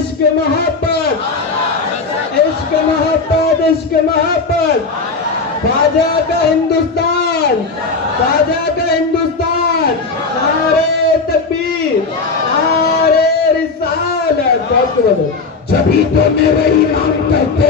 इश्क मोहब्बत, इश्क मोहब्बत, इश्क मोहब्बत। ख्वाजा का हिंदुस्तान, ख्वाजा का हिंदुस्तान। नारे तकबीर, नारे रिसालत। बहुत बहुत जभी तो मेरे इमाम कहते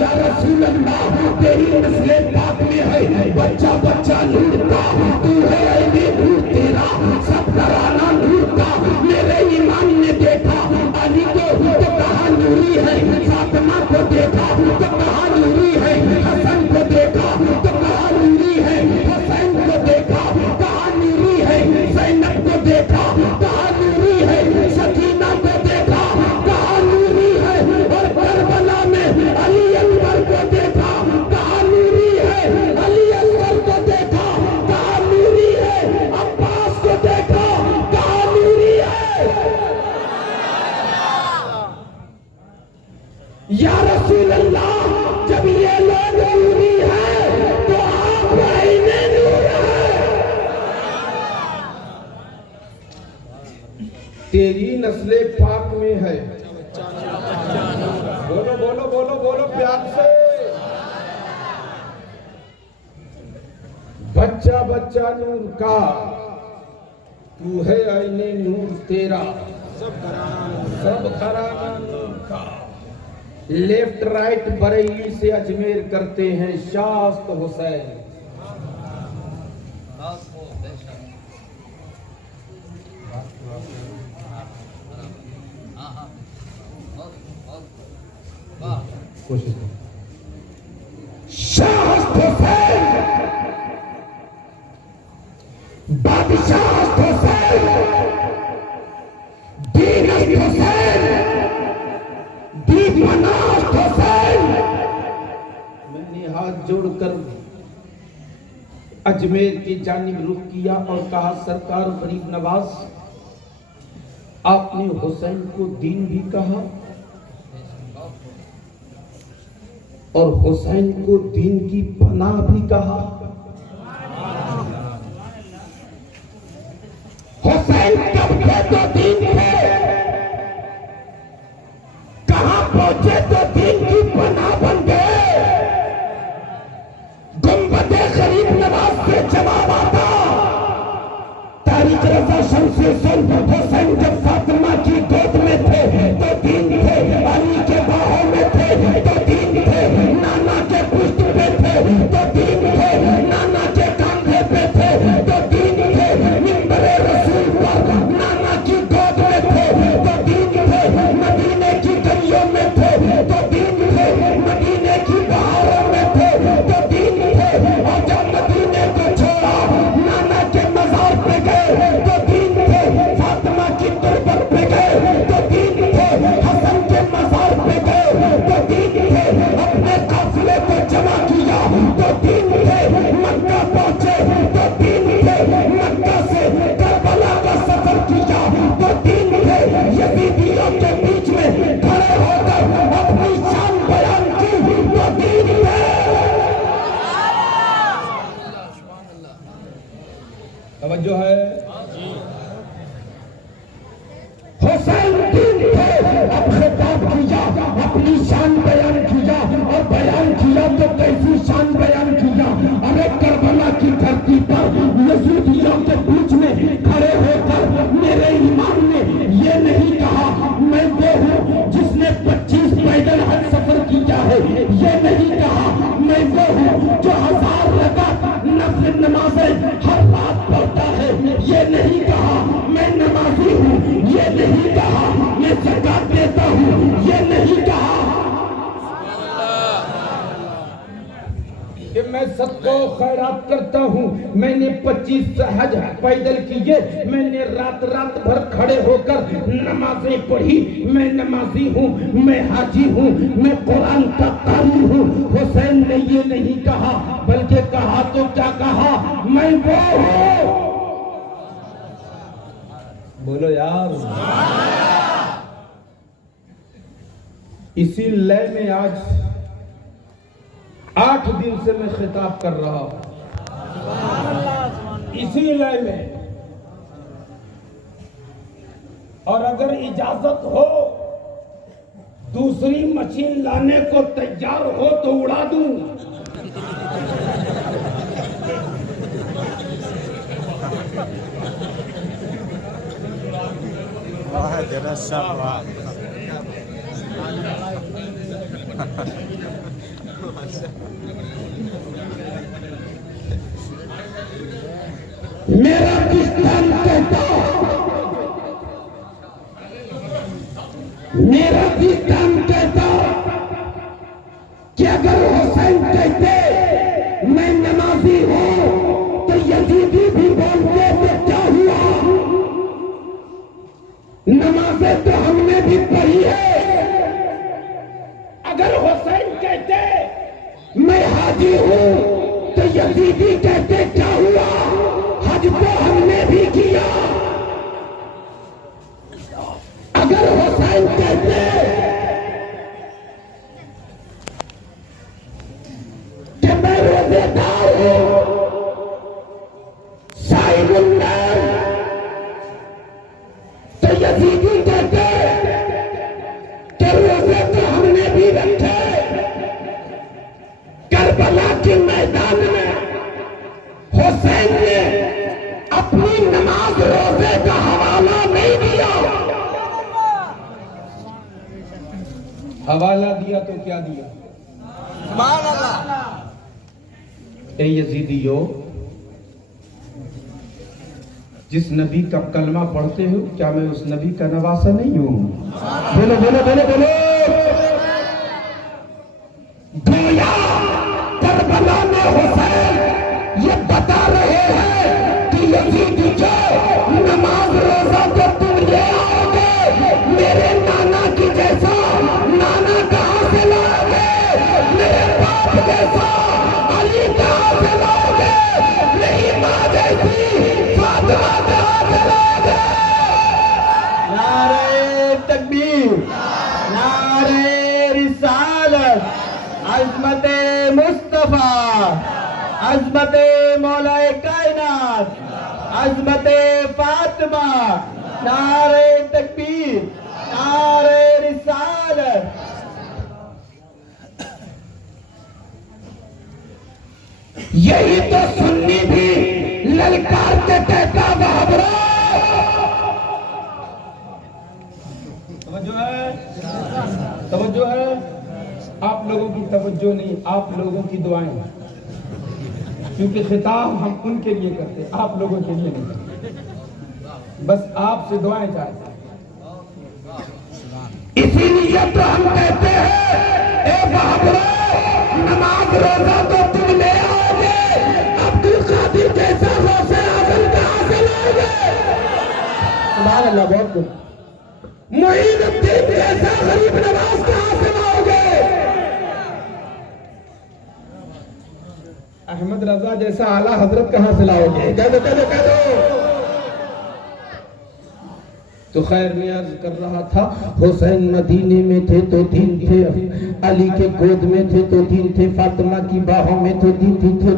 या रसूल अल्लाह, तेरी नस्ले पाक में है बच्चा बच्चा नूर का, तू है ऐने नूर तेरा सब घराना नूर का। मेरे इमाम ने देखा अली को तो कहा नूरी है, फातिमा को देखा तो कहा नूरी है, हसन को देखा तो कहा नूरी है, हुसैन को देखा कहा नूरी है, ज़ैनब को देखा कहा नूरी है, सकीना को देखा कहा नूरी है, और करबला में अली अकबर को देखा कहा नूरी है, अली अकबर को देखा कहा नूरी है, अब्बास को देखा कहा नूरी है। या रसूल अल्लाह, जब ये लोग नूरी है तो आप आईने नूर है। तेरी नस्ले पाक में है। बोलो बोलो बोलो बोलो प्यार से। बच्चा बच्चा नूर का, तू है आईने नूर तेरा सब घराना नूर का। लेफ्ट राइट बरेली से अजमेर करते हैं शास्त हुसैन। कोशिश शास्त हुसैन, बादशाह हुसैन, दीनस्त हुसैन, दीपमनास्त हुसैन। मैंने हाथ जोड़कर अजमेर की जानिब रुख किया और कहा, सरकार गरीब नवाज, आपने हुसैन को दीन भी कहा और हुसैन को दीन की पनाह भी कहा। हुसैन कब थे तो दीन थे, कहां पहुंचे तो दीन की पनाह बन गए। गुंबदे गरीब नवाज से जवाब आता, तारिक रज़ा शमसे सुन, हुसैन जब फातिमा की गोद में थे तो दीन थे, अली के बाहों में थे तो दीन थे, नाना के पुष्ट पे थे तो दीन थे, नाना के कांधे पे थे तो दीन थे, मिंबरे रसूल पर नाना की गोद में थे तो दीन थे, मदीने की गलियों में थे तो दीन थे, मदीने की बहारों में थे तो दीन थे, और जब मदीने को छोड़ा नाना के मज़ार पे गए तो दीन थे, फातिमा की तुरबत पे गए तो दीन थे, हसन के मज़ार पे गए तो दीन थे, अपने काफिले को जमा किया तो दीन थे, मक्का पहुंचे तो दीन थे, मक्का से करबला का सफर किया तो दीन थे, यजीदियों के बीच में खड़े होकर अपनी शान बयान की तो दीन थे। तवज्जो है। हुसैन दीन थे, अब खिताब किया, अपनी शान बयान किया, और बयान किया तो कैसी शान बयान किया। अरे करबला की धरती पर यजीदियों के बीच में खड़े होकर मेरे इमाम ने ये नहीं कहा मैं वो हूँ जिसने 25 पैदल हज सफर किया है, ये नहीं कहा मैं वो हूँ जो 1000 रकात नफल नमाज़ें हर रात पढ़ता है, ये नहीं कहा मैं नमाजी हूँ, ये नहीं कहा मैं ज़कात देता हूँ, ये नहीं कहा कि मैं सबको खैरात करता हूँ। मैंने 25 हज पैदल किए, मैंने रात रात भर खड़े होकर नमाजें पढ़ी, मैं नमाजी हूँ, मैं हाजी हूँ, मैं कुरान का कारी हूँ। हुसैन ने ये नहीं कहा, बल्कि कहा तो क्या कहा, मैं वो हूँ। बोलो यार। इसी लय में आज 8 दिन से मैं खिताब कर रहा हूं, इसी लय में। और अगर इजाजत हो दूसरी मशीन लाने को तैयार हो तो उड़ा दूं। मेरा किसान कहता, मेरा किसान कहता कि अगर हुसैन कहते मैं नमाजी हूं तो यजीदी भी बोलते तो क्या हुआ? नमाजें तो हमने भी पढ़ी है। अगर हुसैन कहते मैं हाजी हूं तो यजीदी कहते क्या हुआ? हज तो हमने भी किया। अगर हुसैन कहते कि मैं रोजेदार हूं, साइबुल्लाह, तो यजीदी कहते कि रोजे तो हमने भी रखे। करबला के मैदान में हुसैन ने अपनी नमाज रोजे का हवाला नहीं दिया। हवाला दिया तो क्या दिया? ए यजीदियो, जिस नबी का कलमा पढ़ते हो क्या मैं उस नबी का नवासा नहीं हूं? बोलो बोलो बोलो बोलो। गोया करबला में हुसैन ये बता रहे हैं कि यजीदी जो नमाज रोजा को तुम ले आओगे, मेरे नाना की जैसा नाना कहां से लाओगे? मेरे बाप जैसा अली कहां से लाओगे? मेरी मां जैसी फातिमा कहां से लाओगे? नारे तकबीर, नारे रिसालत, अज़मते मुस्तफा, अज़मते मौलाए कायनात, अज़मते फातिमा, नारे तकबीर, नारे रिसालत। यही तो सुन्नी भी ललकार के कहता बाबरा। तवज्जो है, तवज्जो है। आप लोगों की तवज्जो नहीं, आप लोगों की दुआएं, क्योंकि खिताब हम उनके लिए करते, आप लोगों के लिए नहीं। बस आपसे दुआएं चाहते हैं। इसीलिए तो हम कहते हैं, ए बाबरा, नमाज रोजा तो तुम ले आओगे, अब्दुल कादिर जैसा गौसे आजम कहां से लाओगे? सुभान अल्लाह, बहुत कुछ। मुईनुद्दीन जैसा गरीब नवाज कहां से लाओगे? अहमद रजा जैसा आला हजरत कहां से लाओगे? कह दो कह दो कह दो। तो खैर मैं अर्ज कर रहा था, हुसैन मदीने में थे तो दीन थे, अली के गोद में थे तो दीन थे, फातिमा की बाहों में तो दीन थे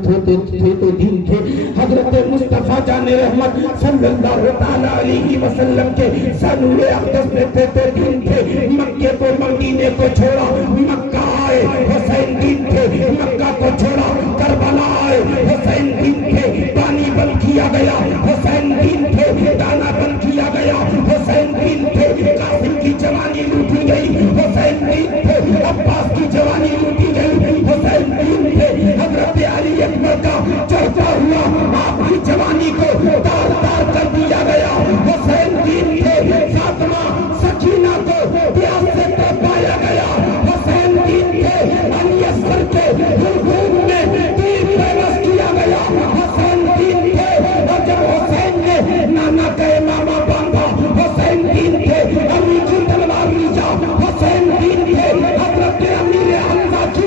तो दीन थे, हजरत मुस्तफा जाने रहमत सल्लल्लाहु ताला अलैहि वसल्लम के सनूरे अक़दस में थे तो दीन थे। मक्के को मदीने को छोड़ा, मक्का आए हुसैन दीन थे, मक्का को छोड़ा करबला आए हुसैन दीन थे, पानी बंद किया गया हुसैन दीन थे, दाना बंद किया गया हुसैन दीन थे, कासिम की जवानी लूटी गई हुसैन दीन थे, अब्बास की जवानी लूटी गई हुसैन दीन थे, हजरत अली अकबर का चढ़ता हुआ आपकी जवानी को तार तार कर दिया गया हुसैन दीन थे, फातिमा सकीना को प्यास से तड़पाया गया हुसैन दीन थे, अली असगर के हुजूम में तीर पेवस किया गया हुसैन दीन थे, और जब हुसैन ने नाना का इमामा बांधा हुसैन दीन थे, अली की तलवार लीजा हुसैन दीन थे, हजरत अमीर हमजा की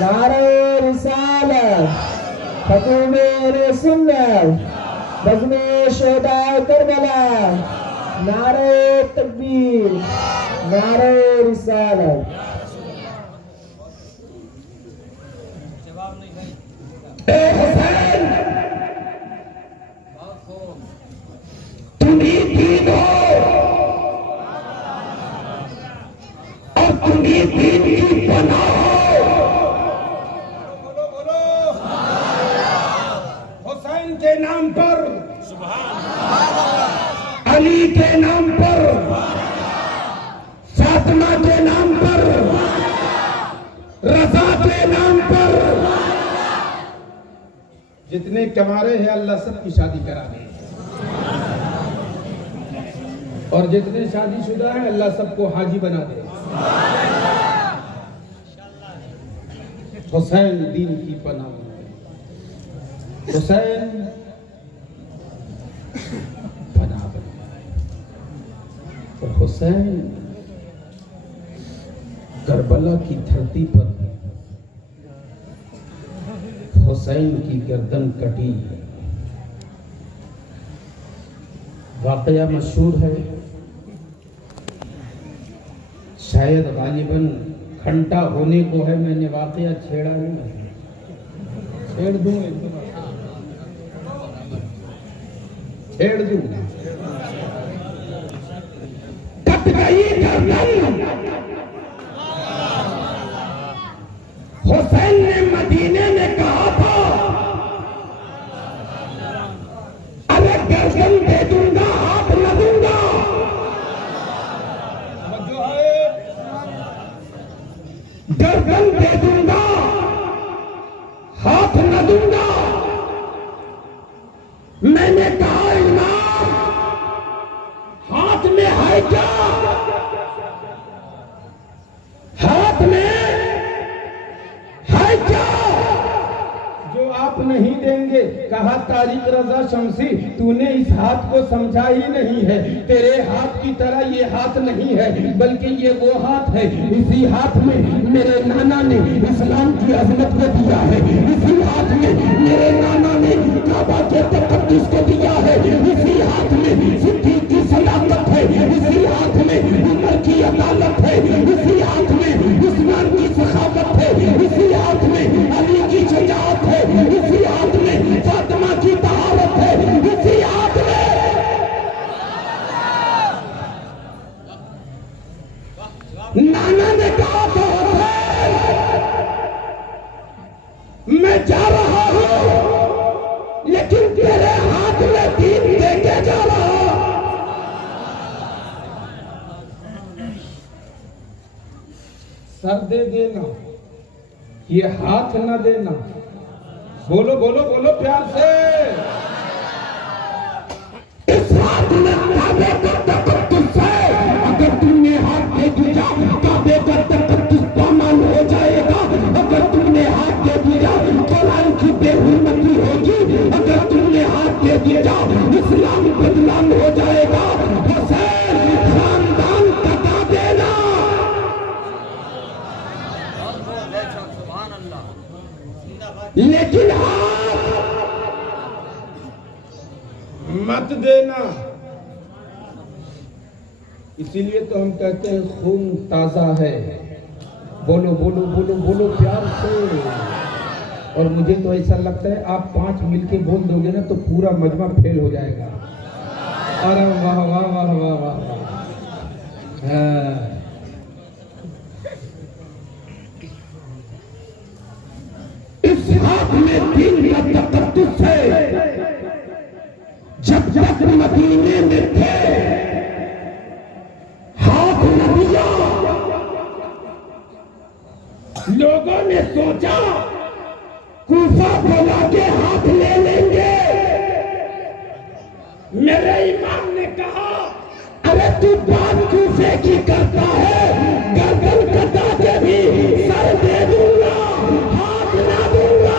नारे रिसालत, खतूमे सुन्नत, बज़्मे शोहदा करबला, नारे तकबीर, नारे रिसालत। ए हुसैन, तुम ही दीन हो और तुम ही दीन की पनाह हो। बोलो बोलो हुसैन के नाम पर, अली के नाम पर, फातिमा के नाम पर, रजा के नाम पर, जितने कमारे हैं अल्लाह सबकी शादी करा दे, और जितने शादीशुदा हैं अल्लाह सबको हाजी बना दे। हुसैन दीन की पनाह, हुसैन पनाह बना, और हुसैन करबला की धरती पर हुसैन की गर्दन कटी। वाकया मशहूर है, शायद गालिबन घंटा होने को है, मैंने वाकया छेड़ा नहीं, छेड़ दूं छेड़ दूं। कट गई गर्दन। हुसैन ने मदीने में कहा था, अरे गर्दन दे दूंगा, हाथ न दूंगा। गर्दन दे दूंगा, हाथ न दूंगा। मैंने कहा इमाम, हाथ में है क्या? हाथ में है क्या? जो आप नहीं देंगे। कहा तारिक रजा शमसी, तूने इस हाथ को समझा ही नहीं है, तेरे हाथ की तरह ये हाथ नहीं है, बल्कि ये वो हाथ है। इसी हाथ में मेरे नाना ने इस्लाम की अजमत को दिया है। इसी हाथ में मेरे नाना ने काबा के तकद्दुस को दिया है। इसी हाथ में सिद्दीक की सदाकत है। इसी हाथ में उमर की अदालत है। इसी हाथ में उस्मान की सखावत है। इसी हाथ में अली की शजाअत है। इसी हाथ में फातिमा की तहारत है। इसी हाथ में नाना ने कहा तो मैं जा रहा हूं, लेकिन तेरे हाथ में दीन देके जा रहा हूं। सर दे देना, ये हाथ न देना। बोलो बोलो बोलो प्यार से। इस हाथ में काबे का तकद्दुस है। अगर तुमने हाथ दे दिया, काबे का तकद्दुस पामाल हो जाएगा। अगर तुमने हाथ दे दिया, कुरान की बेहुरमती होगी। अगर तुमने हाथ दे दिया, इस्लाम बदनाम हो जाएगा। हुसैन खानदान कटा देना। लेकिन हाथ मत देना। इसीलिए तो हम कहते हैं खून ताजा है। बोलो बोलो बोलो बोलो प्यार से। और मुझे तो ऐसा लगता है आप 5 मिलके बोल दोगे ना तो पूरा मजमा फेल हो जाएगा। अरे वाह वाह वाह वाह वाह। हाँ। इस हाथ में दीन का तकद्दुस है। जब तक मदीने में थे, हाथ न दिया। लोगों ने सोचा कूफा बोला के हाथ ले लेंगे। मेरे इमाम ने कहा, अरे तू बात कूफे की करता है, गर्दन कटा के भी सर दे दूंगा, हाथ ना दूंगा।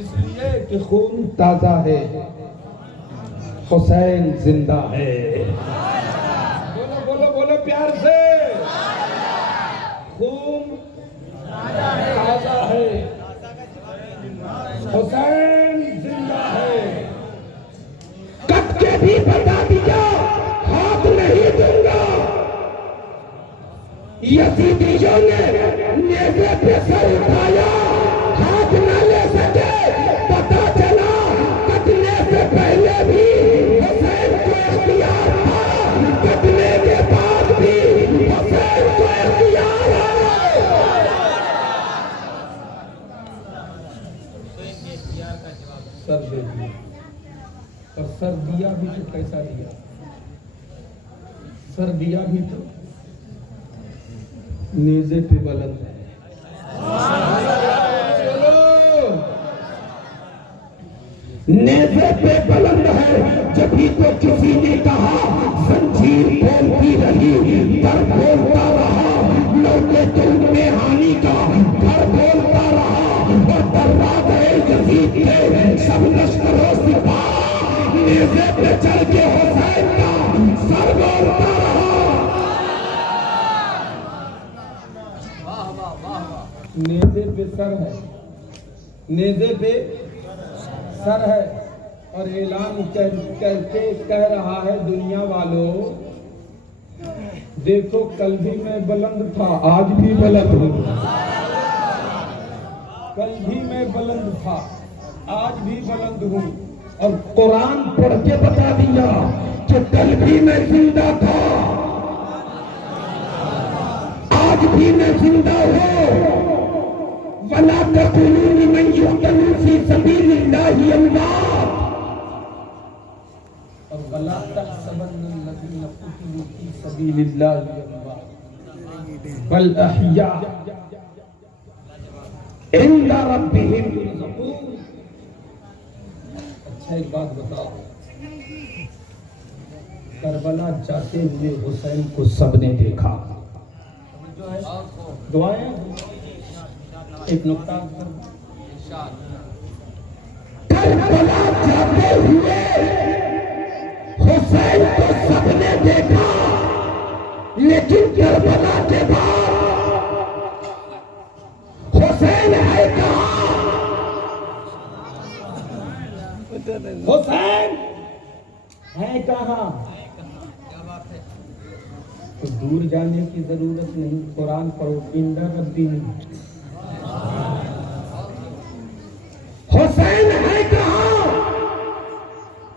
इसलिए कि खून ताजा है, हुसैन जिंदा है। बोलो बोलो बोलो प्यार से। यजीदियों ने नेज़े पे सर उठाया, हाथ न ले सके। पता चला कटने से पहले भी हुसैन को इख्तियार था, कटने के बाद भी हुसैन को इख्तियार है। सर दे दिया, और सर दिया भी तो कैसा दिया? सर दिया भी तो नेज़े पे बुलंद है। नेज़े पे बुलंद है, जभी तो किसी ने कहा जंजीर बोलती रही, दर बोलता रहा, लौटे तुम में हानि का घर बोलता रहा, और बर्बाद यजीद थे सब लश्करों सिपाह, नेज़े पे चढ़ के हुसैन का सर बोलता रहा। नेज़े पे सर है, नेज़े पे सर है, और ऐलान करके कह रहा है दुनिया वालों, देखो कल भी मैं बुलंद था, आज भी बुलंद हूँ। कल भी मैं बुलंद था, आज भी बुलंद हूँ। और कुरान पढ़ के बता दिया कि कल भी मैं जिंदा था, आज भी मैं जिंदा हूँ। वला तक़ूलू लिमन युक़्तलू फी सबीलिल्लाहि अमवात, और वला तहसबन्नल्लज़ीना क़ुतिलू फी सबीलिल्लाहि अमवात बल अहया इंदा रब्बिहिम युरज़क़ून। अच्छा एक बात बताओ, करबला जाते हुए हुसैन को सबने देखा, दुआएं एक नुक्ता करबला जाते हुए हुसैन को सबने देखा, लेकिन करबला के बाद हुसैन है कहाँ? हुसैन है कहाँ? तो दूर जाने की जरूरत नहीं, कुरान पढ़ो, इंदा रब्बी नहीं। हुसैन है कहाँ?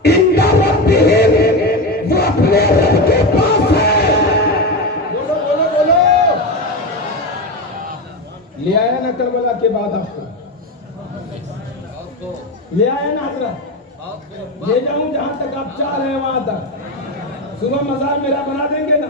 इंदा रब्बिहिम, वो अपने रब के पास है। बोलो बोलो बोलो, ले आया ना करबला के बाद आपको, ले आया ना हजरत, ले जाऊं जहां तक आप चाह रहे हैं वहां तक। सुबह मजार मेरा बना देंगे ना?